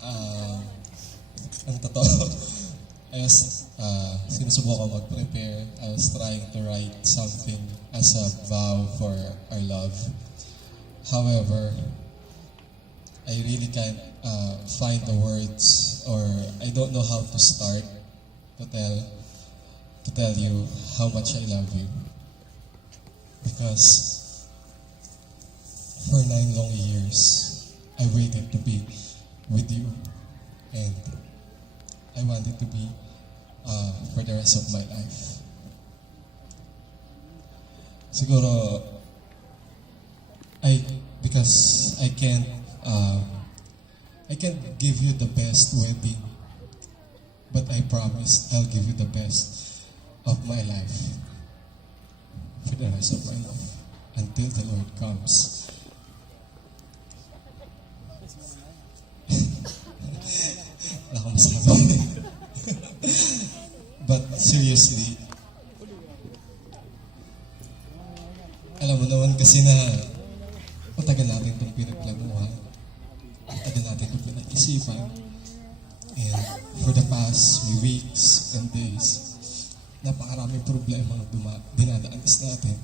Ah, ang totoo, sinusubukan ko mag-prepare. I was trying to write something as a vow for our love. However, I really can't find the words, or I don't know how to start to tell you how much I love you. Because for 9 long years, I waited to be with you, and I wanted to be for the rest of my life. Siguro, because I can't give you the best wedding, but I promise I'll give you the best of my life for the rest of my life until the Lord comes. Wala akong masabi. But seriously, alam mo naman kasi na matagal natin itong pinagplanuhan. Matagal natin itong pinag-isipan. And for the past weeks and days, napakaraming problema ang dinadaanas natin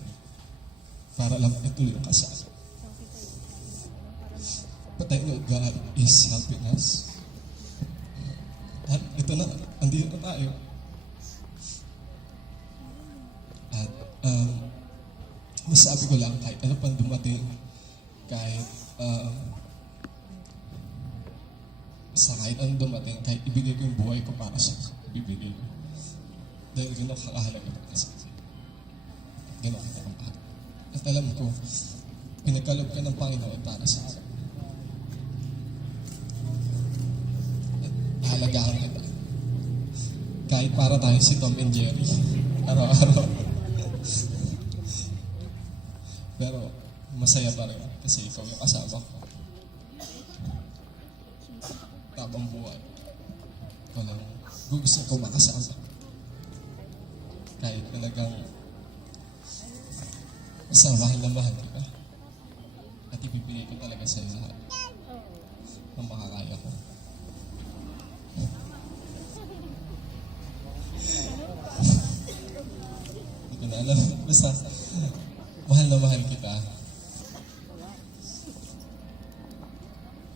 para lang ituloy ang kasal. But I know God is helping us. At ito na, andito na tayo. At masabi ko lang, kahit ano pang dumating, kahit anong dumating, kahit ibigay ko yung buhay ko para sa ibigay ko. Dahil gano'n kakahalaga ng kasal. Gano'n kita ng mahal. At alam ko, pinagkalob ka ng Panginoon para sa akin. Halagaan kita. Kahit para tayo si Tom and Jerry. Araw-araw. Pero masaya pa rin kasi ikaw yung kasama ko. Tabang buwan. Walang gusto ko makasama. Kahit talagang mahal na mahal kita. At ibibigay ko talaga sa lahat ng makakaya ko. Hindi ko na alam. Basta, mahal na mahal kita.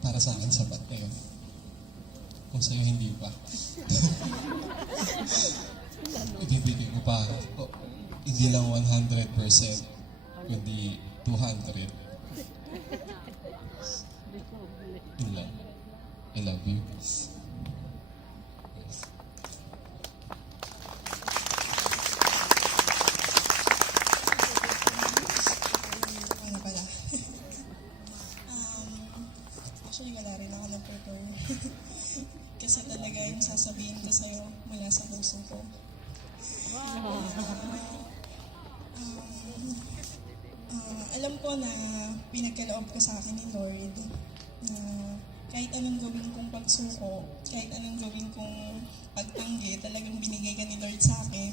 Para sa akin, sapat na yun. Kung sa'yo, hindi pa. Ibibigay ko pa. Hindi lang 100%, kundi 200. Yun lang. I love you. Actually, wala rin ako na-prepare. Kasi talaga yung sasabihin ko sa'yo mula sa puso ko. Alam ko na pinagkaloob ka sa akin ni Lord na kahit anong gawin kong pagsuko, kahit anong gawin kong pagtanggi, talagang binigay ka ni Lord sa akin.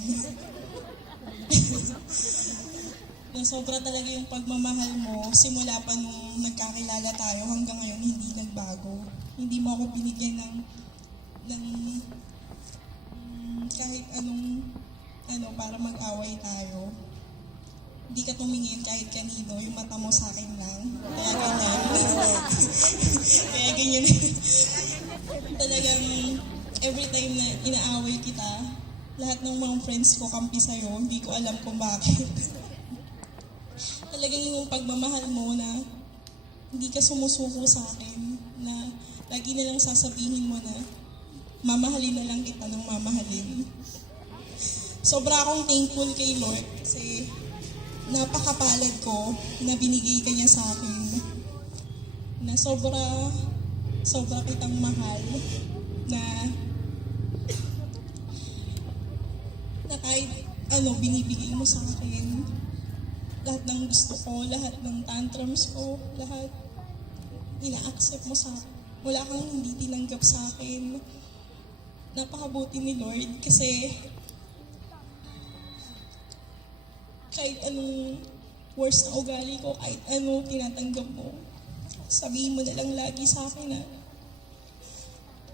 Na sobra talaga yung pagmamahal mo, simula pa nung nagkakilala tayo hanggang ngayon, hindi nagbago. Hindi mo ako binigyan ng kahit anong para mag-away tayo. Hindi ka tumingin kahit kanino, yung mata mo sa akin lang. Kaya ganyan. Kaya ganyan. Talagang every time na inaaway kita, lahat ng mga friends ko kampi sa'yo, hindi ko alam kung bakit. Talagang yung pagmamahal mo na hindi ka sumusuko sa akin, na lagi na lang sasabihin mo na mamahalin na lang kita ng mamahalin. Sobra akong thankful kay Lord kasi napakapalad ko na binigay ka niya sa akin. Na sobra kitang mahal, na kahit binibigay mo sa akin. Lahat ng gusto ko, lahat ng tantrums ko, lahat ina-accept mo sa akin. Wala kang hindi tinanggap sa akin. Napakabuti ni Lord kasi kahit worst na ugali ko, kahit ano, tinatanggap mo. Sabihin mo na lang lagi sa akin na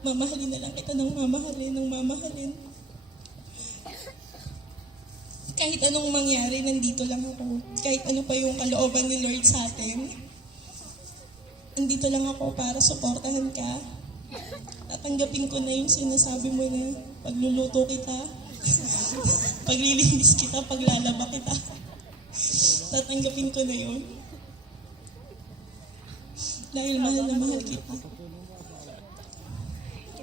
mamahalin na lang kita ng mamahalin. Kahit anong mangyari, nandito lang ako. Kahit ano pa yung kalooban ni Lord sa atin, nandito lang ako para suportahan ka. Tatanggapin ko na yung sinasabi mo na pagluluto kita, paglilinis kita, paglalaba kita. Tatanggapin ko na yun. Dahil mahal na mahal kita.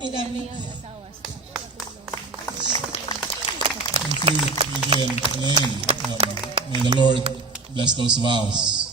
I love you. Thank you, PJ and Elaine. May the Lord bless those vows.